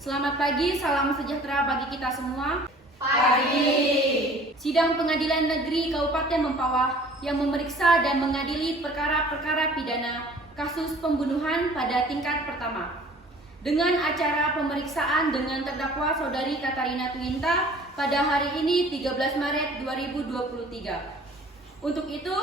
Selamat pagi, salam sejahtera bagi kita semua. Pagi. Sidang Pengadilan Negeri Kabupaten Mempawah yang memeriksa dan mengadili perkara-perkara pidana kasus pembunuhan pada tingkat pertama. Dengan acara pemeriksaan dengan terdakwa Saudari Katarina Twinta pada hari ini 13 Maret 2023. Untuk itu,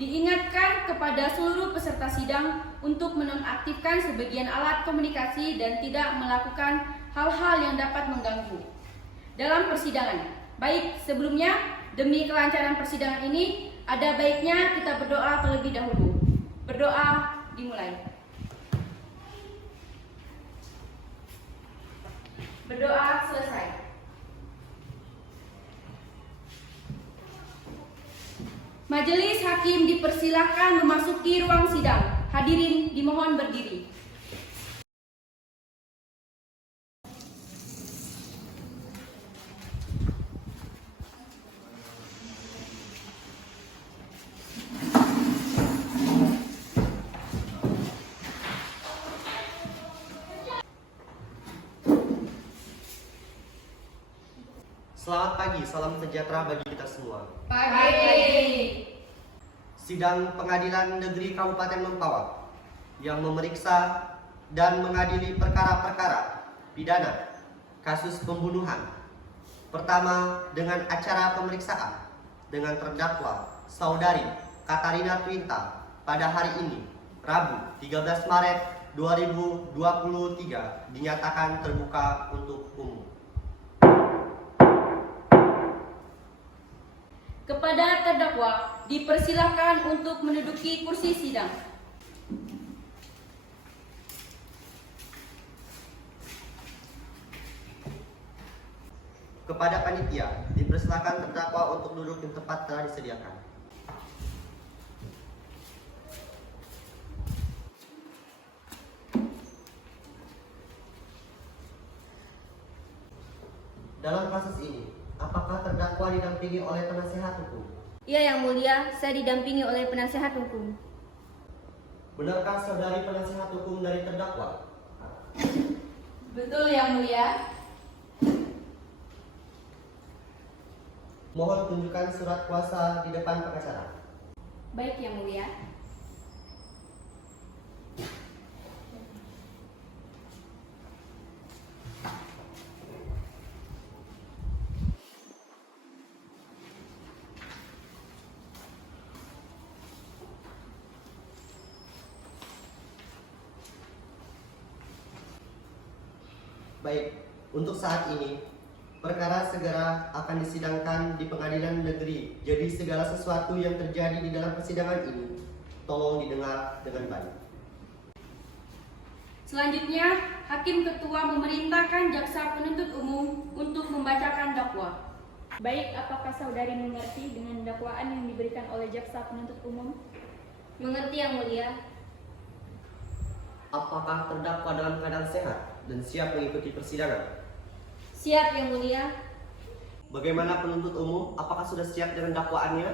diingatkan kepada seluruh peserta sidang untuk menonaktifkan sebagian alat komunikasi dan tidak melakukan hal-hal yang dapat mengganggu dalam persidangan. Baik, sebelumnya demi kelancaran persidangan ini, ada baiknya kita berdoa terlebih dahulu. Berdoa dimulai. Berdoa selesai. Majelis hakim dipersilahkan memasuki ruang sidang. Hadirin dimohon berdiri. Selamat pagi, salam sejahtera bagi kita semua. Pagi. Sidang Pengadilan Negeri Kabupaten Mempawah yang memeriksa dan mengadili perkara-perkara pidana kasus pembunuhan. Pertama, dengan acara pemeriksaan dengan terdakwa Saudari Katarina Twinta pada hari ini, Rabu 13 Maret 2023 dinyatakan terbuka untuk umum. Kepada terdakwa dipersilahkan untuk menduduki kursi sidang. Kepada panitia dipersilakan terdakwa untuk duduk di tempat telah disediakan. Dalam kasus ini, apakah terdakwa didampingi oleh penasehat hukum? Iya, Yang Mulia, saya didampingi oleh penasehat hukum. Benarkah saudari penasehat hukum dari terdakwa? Betul Yang Mulia. Mohon tunjukkan surat kuasa di depan pengacara. Baik, Yang Mulia. Baik, untuk saat ini, perkara segera akan disidangkan di Pengadilan Negeri. Jadi segala sesuatu yang terjadi di dalam persidangan ini, tolong didengar dengan baik. Selanjutnya, Hakim Ketua memerintahkan Jaksa Penuntut Umum untuk membacakan dakwa. Baik, apakah saudari mengerti dengan dakwaan yang diberikan oleh Jaksa Penuntut Umum? Mengerti, Yang Mulia. Apakah terdakwa dalam keadaan sehat dan siap mengikuti persidangan? Siap, Yang Mulia. Bagaimana penuntut umum? Apakah sudah siap dengan dakwaannya?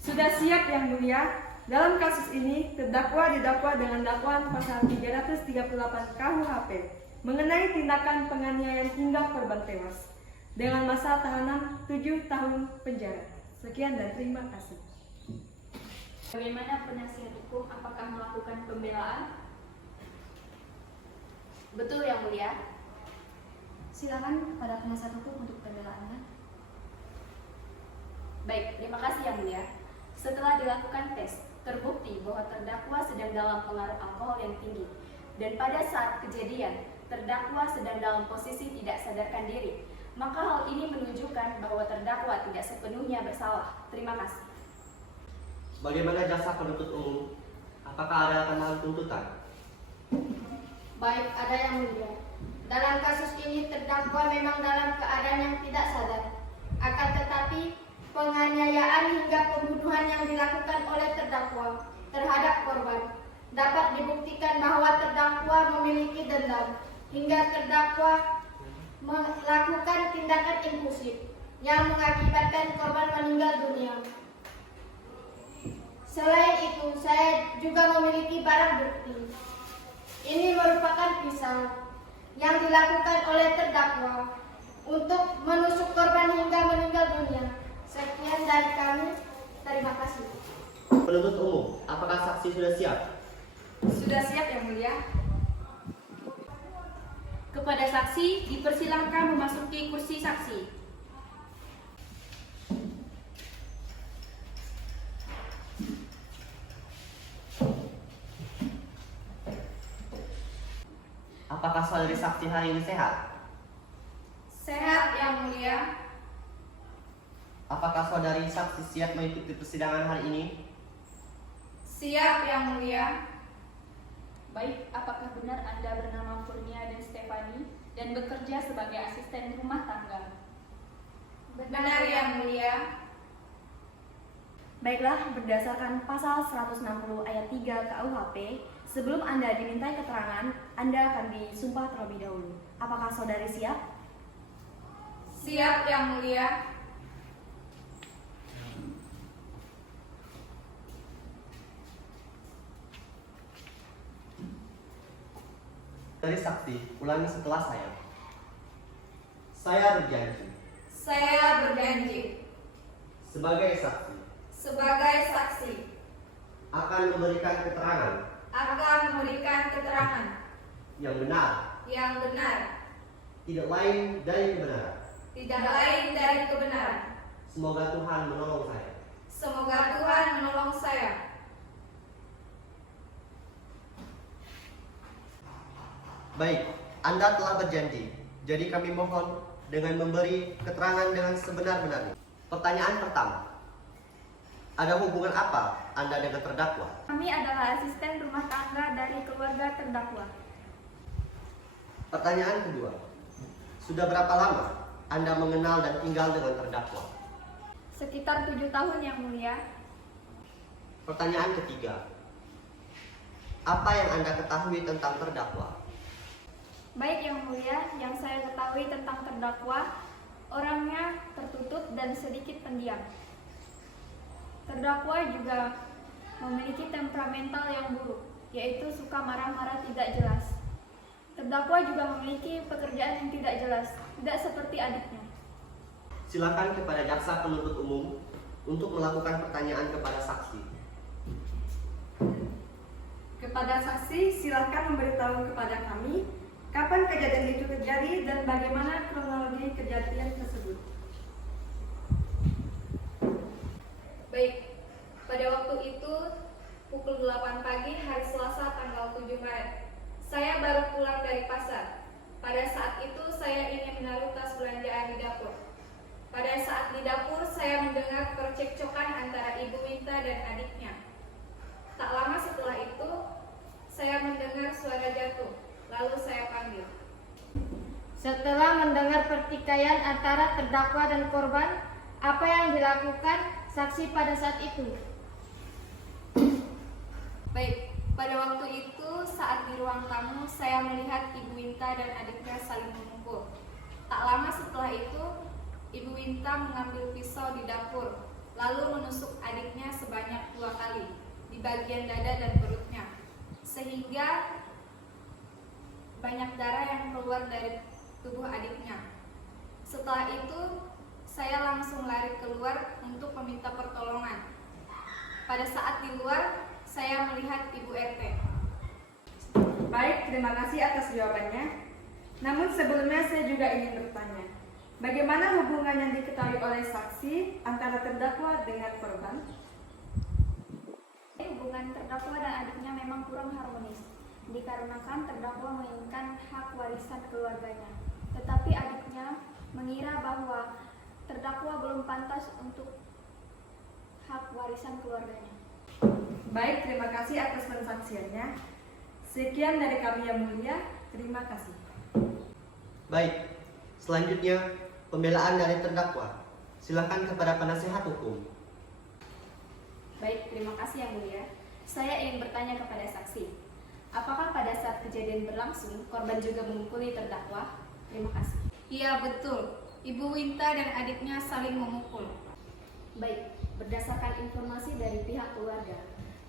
Sudah siap Yang Mulia. Dalam kasus ini, terdakwa didakwa dengan dakwaan pasal 338 KUHP mengenai tindakan penganiayaan hingga korban tewas dengan masa tahanan 7 tahun penjara. Sekian dan terima kasih. Bagaimana penasihat hukum, apakah melakukan pembelaan? Betul Yang Mulia. Silakan pada penasihat hukum untuk pembelaannya. Baik, terima kasih Yang Mulia. Setelah dilakukan tes, terbukti bahwa terdakwa sedang dalam pengaruh alkohol yang tinggi dan pada saat kejadian terdakwa sedang dalam posisi tidak sadarkan diri. Maka hal ini menunjukkan bahwa terdakwa tidak sepenuhnya bersalah. Terima kasih. Bagaimana jaksa penuntut umum? Apakah ada tambahan tuntutan? Baik, ada Yang Mulia. Dalam kasus ini terdakwa memang dalam keadaan yang tidak sadar. Akan tetapi penganiayaan hingga pembunuhan yang dilakukan oleh terdakwa terhadap korban dapat dibuktikan bahwa terdakwa memiliki dendam hingga terdakwa melakukan tindakan impulsif yang mengakibatkan korban meninggal dunia. Selain itu, saya juga memiliki barang bukti. Ini merupakan pisau yang dilakukan oleh terdakwa untuk menusuk korban hingga meninggal dunia. Sekian dari kami. Terima kasih. Penuntut umum, apakah saksi sudah siap? Sudah siap Yang Mulia. Kepada saksi dipersilahkan memasuki kursi saksi. Apakah saudari saksi hari ini sehat? Sehat Yang Mulia. Apakah saudari saksi siap mengikuti persidangan hari ini? Siap Yang Mulia. Baik, apakah benar Anda bernama Kurnia dan Stefani dan bekerja sebagai asisten rumah tangga? Benar Yang Mulia. Baiklah, berdasarkan pasal 160 ayat 3 KUHP, sebelum Anda dimintai keterangan, Anda akan disumpah terlebih dahulu. Apakah saudari siap? Siap Yang Mulia. Dari saksi, ulangi setelah saya. Saya berjanji Saya berjanji sebagai saksi sebagai saksi akan memberikan keterangan akan memberikan keterangan yang benar, yang benar, tidak lain dari kebenaran. tidak lain dari kebenaran. Semoga Tuhan menolong saya. Semoga Tuhan menolong saya. Baik, Anda telah berjanji. Jadi kami mohon dengan memberi keterangan dengan sebenar-benarnya. Pertanyaan pertama. Ada hubungan apa Anda dengan terdakwa? Kami adalah asisten rumah tangga dari keluarga terdakwa. Pertanyaan kedua. Sudah berapa lama Anda mengenal dan tinggal dengan terdakwa? Sekitar 7 tahun Yang Mulia. Pertanyaan ketiga. Apa yang Anda ketahui tentang terdakwa? Baik Yang Mulia, yang saya ketahui tentang terdakwa, orangnya tertutup dan sedikit pendiam. Terdakwa juga memiliki temperamental yang buruk, yaitu suka marah-marah tidak jelas. Terdakwa juga memiliki pekerjaan yang tidak jelas, tidak seperti adiknya. Silakan kepada jaksa penuntut umum untuk melakukan pertanyaan kepada saksi. Kepada saksi, silakan memberitahu kepada kami kapan kejadian itu terjadi dan bagaimana kronologi kejadian tersebut. Baik, pada waktu itu pukul 8 pagi hari Selasa tanggal 7 Maret. Saya baru pulang dari pasar. Pada saat itu saya ingin menaruh tas belanjaan di dapur. Pada saat di dapur saya mendengar percekcokan antara Ibu Winta dan adiknya. Tak lama setelah itu saya mendengar suara jatuh. Lalu saya panggil. Setelah mendengar pertikaian antara terdakwa dan korban, apa yang dilakukan saksi pada saat itu? Baik, pada waktu itu saat di ruang tamu saya melihat Ibu Winta dan adiknya saling memukul. Tak lama setelah itu, Ibu Winta mengambil pisau di dapur, lalu menusuk adiknya sebanyak 2 kali di bagian dada dan perutnya, sehingga banyak darah yang keluar dari tubuh adiknya. Setelah itu, saya langsung lari keluar untuk meminta pertolongan. Pada saat di luar, saya melihat Ibu RT. Baik, terima kasih atas jawabannya. Namun sebelumnya saya juga ingin bertanya, bagaimana hubungan yang diketahui oleh saksi antara terdakwa dengan korban? Hubungan terdakwa dan adiknya memang kurang harmonis, dikarenakan terdakwa menginginkan hak warisan keluarganya. Tetapi adiknya mengira bahwa terdakwa belum pantas untuk hak warisan keluarganya. Baik, terima kasih atas pensaksiannya. Sekian dari kami Yang Mulia, terima kasih. Baik, selanjutnya pembelaan dari terdakwa. Silakan kepada penasihat hukum. Baik, terima kasih Yang Mulia. Saya ingin bertanya kepada saksi. Apakah pada saat kejadian berlangsung, korban juga memukuli terdakwa? Terima kasih. Iya, betul. Ibu Winta dan adiknya saling memukul. Baik, berdasarkan informasi dari pihak keluarga,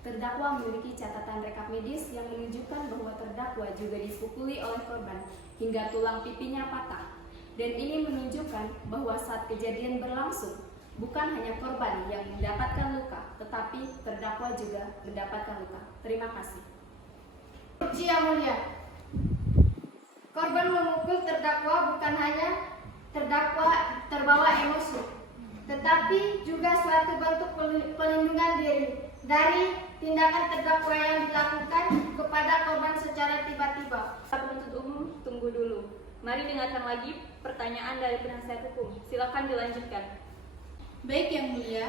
Terdakwa memiliki catatan rekap medis yang menunjukkan bahwa terdakwa juga dipukuli oleh korban hingga tulang pipinya patah. Dan ini menunjukkan bahwa saat kejadian berlangsung, bukan hanya korban yang mendapatkan luka, tetapi terdakwa juga mendapatkan luka. Terima kasih. Uji yang mulia, korban memukul terdakwa bukan hanya terdakwa terbawa emosi, tetapi juga suatu bentuk pelindungan diri dari tindakan terdakwa yang dilakukan kepada korban secara tiba-tiba. Penuntut umum, tunggu dulu. Mari dengarkan lagi pertanyaan dari penasihat hukum. Silakan dilanjutkan. Baik Yang Mulia,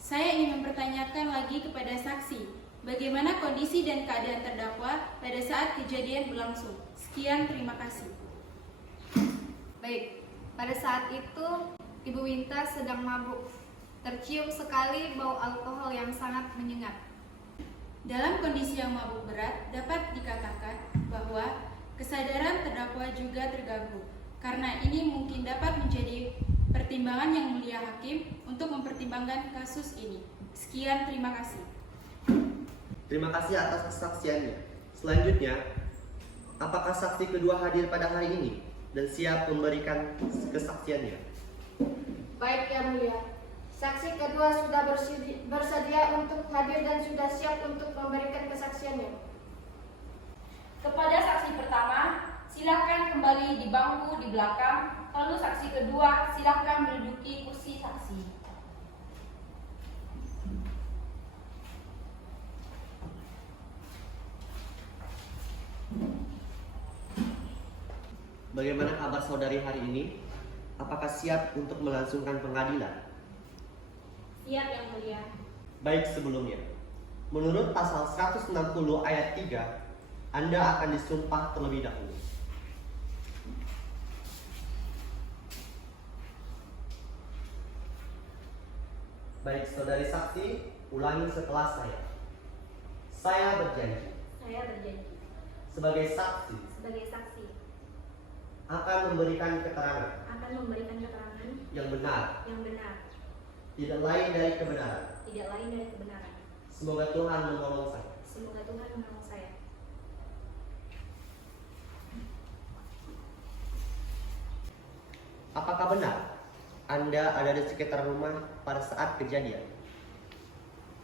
saya ingin mempertanyakan lagi kepada saksi, bagaimana kondisi dan keadaan terdakwa pada saat kejadian berlangsung. Sekian, terima kasih. Baik, pada saat itu Ibu Winta sedang mabuk. Tercium sekali bau alkohol yang sangat menyengat. Dalam kondisi yang mabuk berat, dapat dikatakan bahwa kesadaran terdakwa juga terganggu. Karena ini mungkin dapat menjadi pertimbangan Yang Mulia Hakim untuk mempertimbangkan kasus ini. Sekian, terima kasih. Terima kasih atas kesaksiannya. Selanjutnya, apakah saksi kedua hadir pada hari ini dan siap memberikan kesaksiannya? Baik Yang Mulia, saksi kedua sudah bersedia untuk hadir dan sudah siap untuk memberikan kesaksiannya. Kepada saksi pertama, silakan kembali di bangku di belakang. Lalu saksi kedua, silakan menduduki kursi saksi. Bagaimana kabar saudari hari ini? Apakah siap untuk melangsungkan pengadilan? Siap Yang Mulia. Baik, sebelumnya, menurut pasal 160 ayat 3, Anda akan disumpah terlebih dahulu. Baik, saudari saksi, ulangi setelah saya. Saya berjanji Saya berjanji sebagai saksi sebagai saksi akan memberikan keterangan akan memberikan keterangan yang benar, yang benar, tidak lain dari kebenaran. tidak lain dari kebenaran. Semoga Tuhan menolong saya. Semoga Tuhan menolong saya. Apakah benar Anda ada di sekitar rumah pada saat kejadian?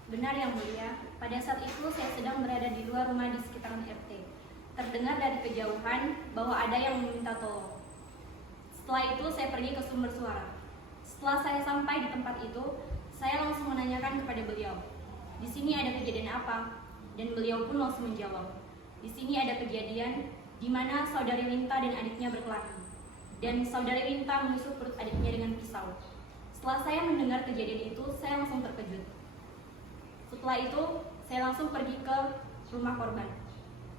Benar Yang Mulia, pada saat itu saya sedang berada di luar rumah di sekitaran RT. Terdengar dari kejauhan bahwa ada yang meminta tolong. Setelah itu saya pergi ke sumber suara. Setelah saya sampai di tempat itu, saya langsung menanyakan kepada beliau, di sini ada kejadian apa? Dan beliau pun langsung menjawab, di sini ada kejadian di mana saudari Linta dan adiknya berkelahi. Dan saudari Linta menusuk perut adiknya dengan pisau. Setelah saya mendengar kejadian itu, saya langsung terkejut. Setelah itu, saya langsung pergi ke rumah korban.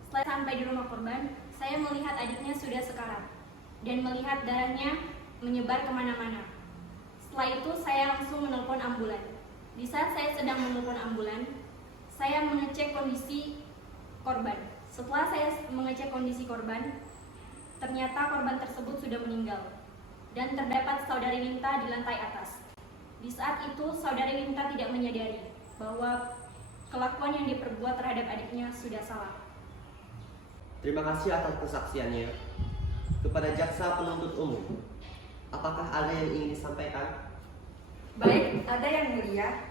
Setelah sampai di rumah korban, saya melihat adiknya sudah sekarat dan melihat darahnya menyebar kemana-mana. Setelah itu, saya langsung menelpon ambulan. Di saat saya sedang menelpon ambulan, saya mengecek kondisi korban. Setelah saya mengecek kondisi korban, ternyata korban tersebut sudah meninggal dan terdapat saudari Linta di lantai atas. Di saat itu, saudari Linta tidak menyadari bahwa kelakuan yang diperbuat terhadap adiknya sudah salah. Terima kasih atas kesaksiannya. Kepada jaksa penuntut umum, apakah ada yang ingin disampaikan? Baik, ada Yang Mulia.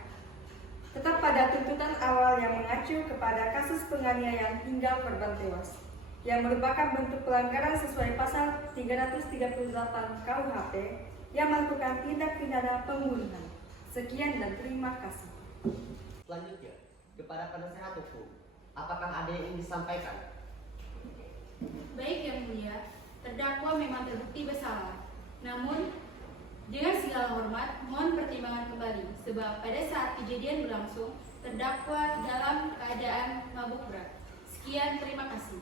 Tetap pada tuntutan awal yang mengacu kepada kasus penganiayaan hingga korban tewas, yang merupakan bentuk pelanggaran sesuai pasal 338 KUHP yang melakukan tindak pidana pembunuhan. Sekian dan terima kasih. Selanjutnya, kepada penasehat hukum, apakah ada yang ingin disampaikan? Baik Yang Mulia, terdakwa memang terbukti bersalah. Namun, dengan segala hormat, mohon pertimbangan kembali, sebab pada saat kejadian berlangsung, terdakwa dalam keadaan mabuk berat. Sekian, terima kasih.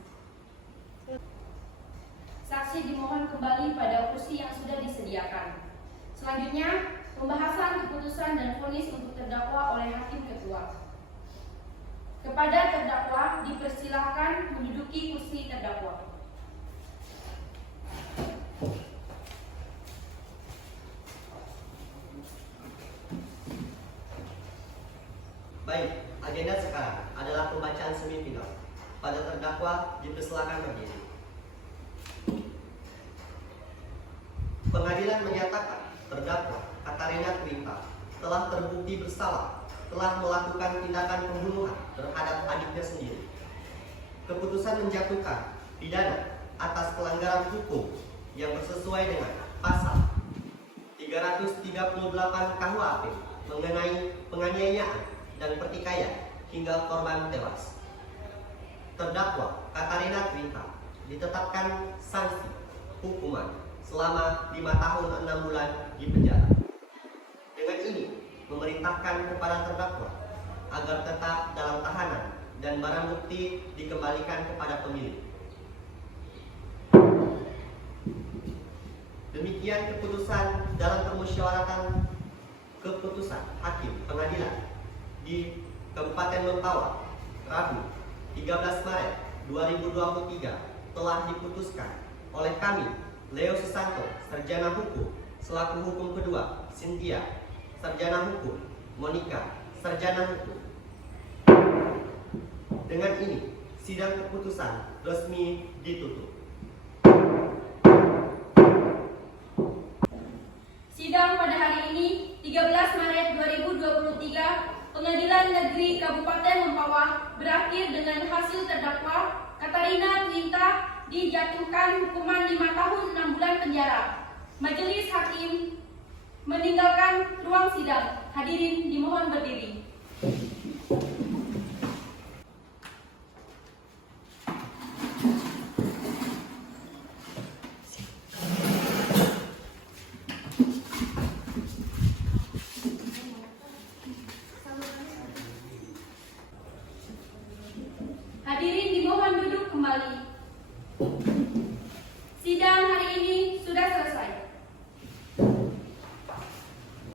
Saksi dimohon kembali pada kursi yang sudah disediakan. Selanjutnya, pembahasan keputusan dan vonis untuk terdakwa oleh hakim ketua. Kepada terdakwa dipersilahkan menduduki kursi terdakwa. Baik, Agenda sekarang adalah pembacaan semifinal. Pada terdakwa dipersilakan berdiri. Pengadilan menyatakan terdakwa Katarina Twinta telah terbukti bersalah, telah melakukan tindakan pembunuhan terhadap adiknya sendiri. Keputusan menjatuhkan pidana atas pelanggaran hukum yang sesuai dengan pasal 338 KUHP mengenai penganiayaan dan pertikaian hingga korban tewas. Terdakwa Katarina Twinta ditetapkan sanksi hukuman selama 5 tahun 6 bulan di penjara. Dengan ini, memerintahkan kepada terdakwa agar tetap dalam tahanan dan barang bukti dikembalikan kepada pemilik. Demikian keputusan dalam permusyawaratan keputusan hakim pengadilan di Kabupaten Mempawah, Rabu 13 Maret 2023 telah diputuskan oleh kami, Leo Susanto, Sarjana Hukum, selaku hukum kedua, Cynthia, Sarjana Hukum, Monica, Sarjana Hukum. Dengan ini, sidang keputusan resmi ditutup. Sidang pada hari ini, 13 Maret 2023, Pengadilan Negeri Kabupaten Mempawah berakhir dengan hasil terdakwa Katarina Twinta dijatuhkan hukuman 5 tahun 6 bulan penjara. Majelis Hakim meninggalkan ruang sidang. Hadirin dimohon berdiri.